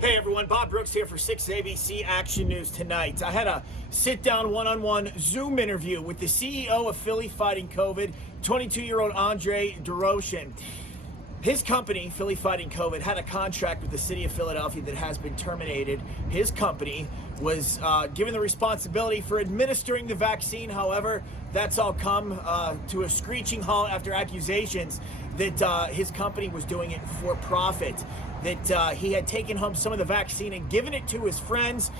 Hey everyone, Bob Brooks here for 6 ABC Action News tonight. I had a sit-down one-on-one Zoom interview with the CEO of Philly Fighting COVID, 22-year-old Andrei Doroshin. His company, Philly Fighting COVID, had a contract with the city of Philadelphia that has been terminated. His company was given the responsibility for administering the vaccine. However, that's all come to a screeching halt after accusations that his company was doing it for profit, that he had taken home some of the vaccine and given it to his friends,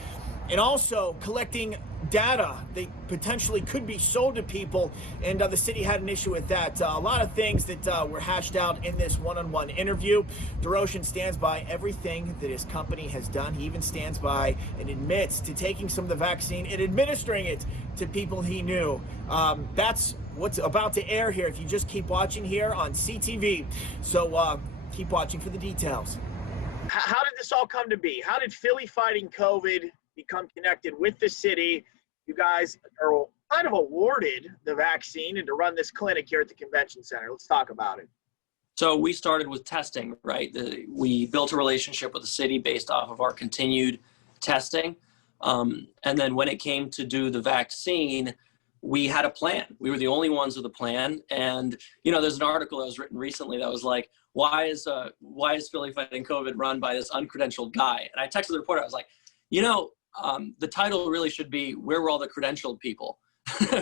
and also collecting data that potentially could be sold to people, and the city had an issue with that. A lot of things that were hashed out in this one-on-one interview. Doroshin stands by everything that his company has done. He even stands by and admits to taking some of the vaccine and administering it to people he knew. That's what's about to air here if you just keep watching here on CTV. So keep watching for the details. How did this all come to be? How did Philly Fighting COVID become connected with the city? You guys are kind of awarded the vaccine and to run this clinic here at the convention center. Let's talk about it. So we started with testing, right? We built a relationship with the city based off of our continued testing. And then when it came to do the vaccine, we had a plan. We were the only ones with a plan. And, you know, there's an article that was written recently that was like, why is Philly Fighting COVID run by this uncredentialed guy? And I texted the reporter, I was like, you know, the title really should be, where were all the credentialed people,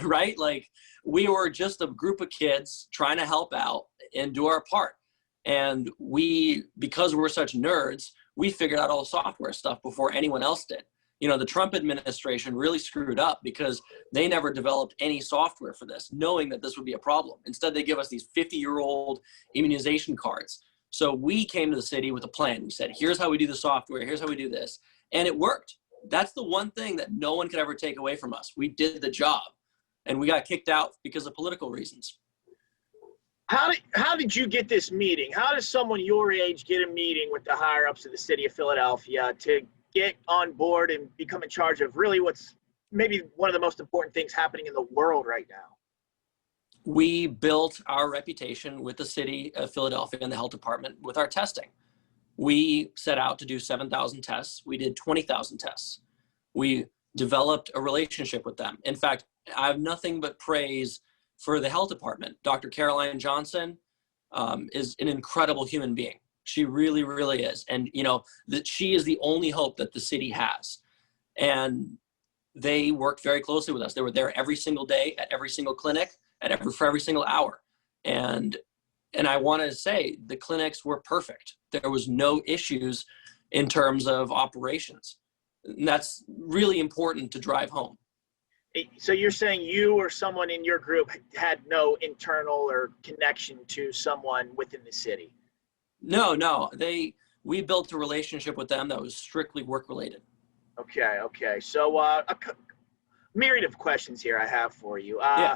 right? Like, we were just a group of kids trying to help out and do our part. And because we're such nerds, we figured out all the software stuff before anyone else did. You know, the Trump administration really screwed up because they never developed any software for this, knowing that this would be a problem. Instead, they give us these 50-year-old immunization cards. So we came to the city with a plan. We said, here's how we do the software, here's how we do this. And it worked. That's the one thing that no one could ever take away from us. We did the job, and we got kicked out because of political reasons. How did you get this meeting? How does someone your age get a meeting with the higher ups of the city of Philadelphia to get on board and become in charge of really what's maybe one of the most important things happening in the world right now? We built our reputation with the city of Philadelphia and the health department with our testing. We set out to do 7,000 tests. We did 20,000 tests. We developed a relationship with them. In fact, I have nothing but praise for the health department. Dr. Caroline Johnson is an incredible human being. She really, really is. And, you know, that she is the only hope that the city has. And they worked very closely with us. They were there every single day at every single clinic, for every single hour. And I want to say the clinics were perfect. There was no issues in terms of operations. And that's really important to drive home. So you're saying you or someone in your group had no internal or connection to someone within the city? No. We built a relationship with them that was strictly work related. Okay. So a myriad of questions here I have for you. Yeah.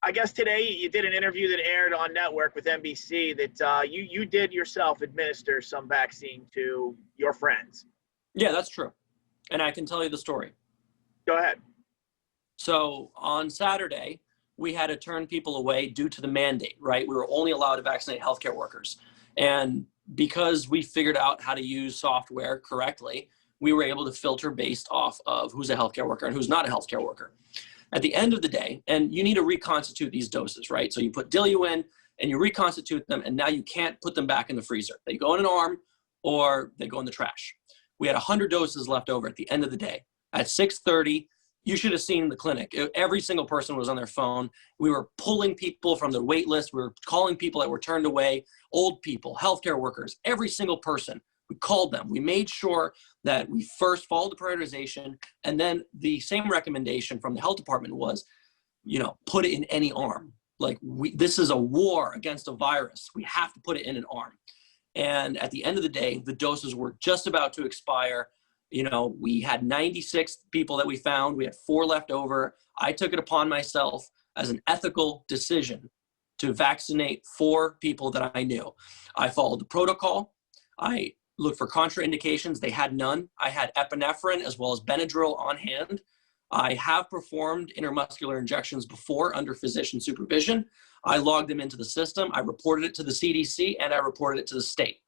I guess today you did an interview that aired on network with NBC that you did yourself administer some vaccine to your friends. Yeah, that's true. And I can tell you the story. Go ahead. So on Saturday, we had to turn people away due to the mandate, right? We were only allowed to vaccinate healthcare workers. And because we figured out how to use software correctly, we were able to filter based off of who's a healthcare worker and who's not a healthcare worker. At the end of the day, and you need to reconstitute these doses, right? So you put dilu in and you reconstitute them, and now you can't put them back in the freezer. They go in an arm or they go in the trash. We had 100 doses left over at the end of the day. At 6:30, you should have seen the clinic. Every single person was on their phone. We were pulling people from the wait list. We were calling people that were turned away, old people, healthcare workers, every single person. We called them. We made sure that we first followed the prioritization, and then the same recommendation from the health department was, you know, put it in any arm. Like, this is a war against a virus. We have to put it in an arm. And at the end of the day, the doses were just about to expire. You know, we had 96 people that we found. We had 4 left over. I took it upon myself as an ethical decision to vaccinate 4 people that I knew. I followed the protocol. I looked for contraindications. They had none. I had epinephrine as well as Benadryl on hand. I have performed intramuscular injections before under physician supervision. I logged them into the system. I reported it to the CDC and I reported it to the state.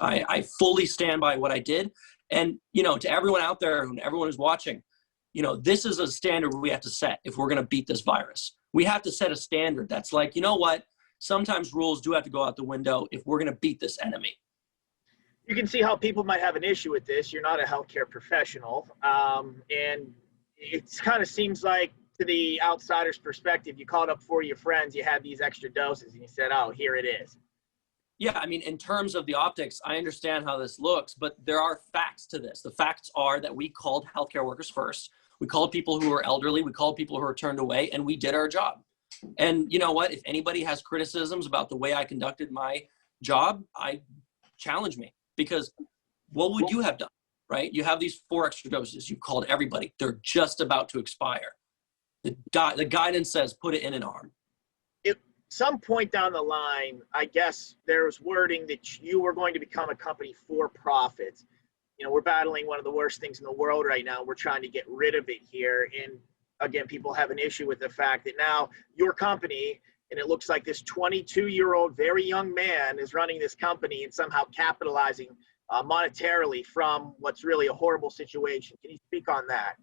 I fully stand by what I did. And, you know, to everyone out there and everyone who's watching, you know, this is a standard we have to set if we're going to beat this virus. We have to set a standard that's like, you know what, sometimes rules do have to go out the window if we're going to beat this enemy. You can see how people might have an issue with this. You're not a healthcare professional. And it kind of seems like, to the outsider's perspective, you called up 4 of your friends, you had these extra doses, and you said, oh, here it is. Yeah, I mean, in terms of the optics, I understand how this looks, but there are facts to this. The facts are that we called healthcare workers first. We called people who were elderly. We called people who were turned away, and we did our job. And you know what? If anybody has criticisms about the way I conducted my job, I challenge me, because what would you have done, right? You have these 4 extra doses. You called everybody. They're just about to expire. The guidance says put it in an arm. At some point down the line, I guess there was wording that you were going to become a company for profit. You know, we're battling one of the worst things in the world right now. We're trying to get rid of it here. And again, people have an issue with the fact that now your company, and it looks like this 22-year-old, very young man is running this company and somehow capitalizing monetarily from what's really a horrible situation. Can you speak on that?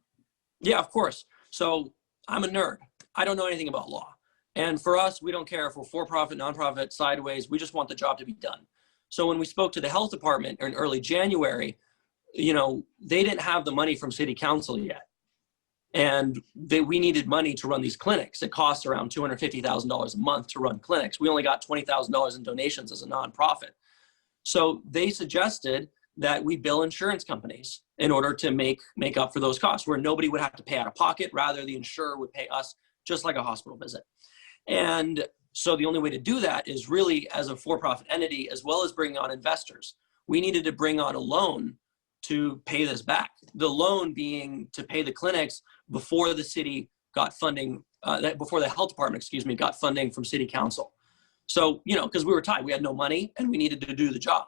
Yeah, of course. So I'm a nerd. I don't know anything about law. And for us, we don't care if we're for-profit, nonprofit, sideways. We just want the job to be done. So when we spoke to the health department in early January, you know, they didn't have the money from city council yet. And we needed money to run these clinics. It costs around $250,000 a month to run clinics. We only got $20,000 in donations as a nonprofit. So they suggested that we bill insurance companies in order to make up for those costs, where nobody would have to pay out of pocket. Rather, the insurer would pay us just like a hospital visit. And so the only way to do that is really as a for-profit entity, as well as bringing on investors. We needed to bring on a loan to pay this back. The loan being to pay the clinics before the city got funding, before the health department, got funding from city council. So, you know, because we were tight, we had no money and we needed to do the job.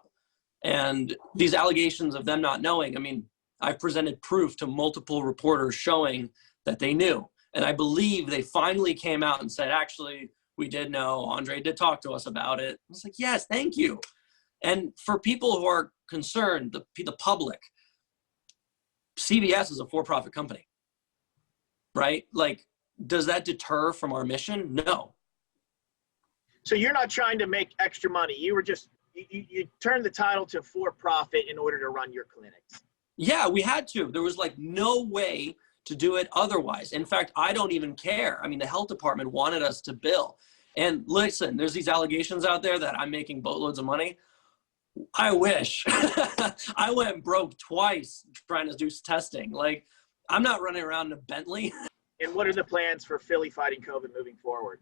And these allegations of them not knowing, I mean, I've presented proof to multiple reporters showing that they knew. And I believe they finally came out and said, actually, we did know. Andrei did talk to us about it. I was like, yes, thank you. And for people who are concerned, the public, CVS is a for-profit company, right? Like, does that deter from our mission? No. So you're not trying to make extra money. You were just, you turned the title to for-profit in order to run your clinics. Yeah, we had to. There was like no way to do it otherwise. In fact, I don't even care. I mean, the health department wanted us to bill. And listen, there's these allegations out there that I'm making boatloads of money. I wish. I went broke twice trying to do testing. Like, I'm not running around in a Bentley. And what are the plans for Philly fighting COVID moving forward?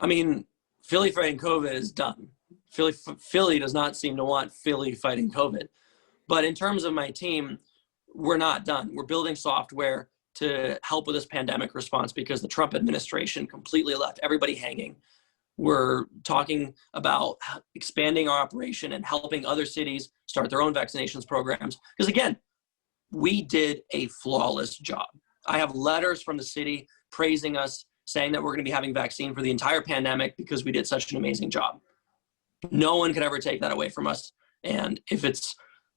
I mean, Philly fighting COVID is done. Philly does not seem to want Philly fighting COVID. But in terms of my team, we're not done. We're building software to help with this pandemic response because the Trump administration completely left everybody hanging. We're talking about expanding our operation and helping other cities start their own vaccinations programs. Because again, we did a flawless job. I have letters from the city praising us, saying that we're going to be having vaccine for the entire pandemic because we did such an amazing job. No one could ever take that away from us. And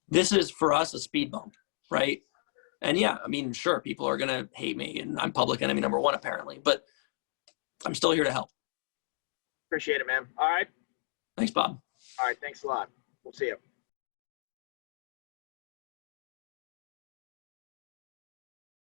this is for us a speed bump, right? And yeah, I mean, sure, people are going to hate me and I'm public enemy number 1 apparently, but I'm still here to help. Appreciate it, man. All right. Thanks, Bob. All right. Thanks a lot. We'll see you.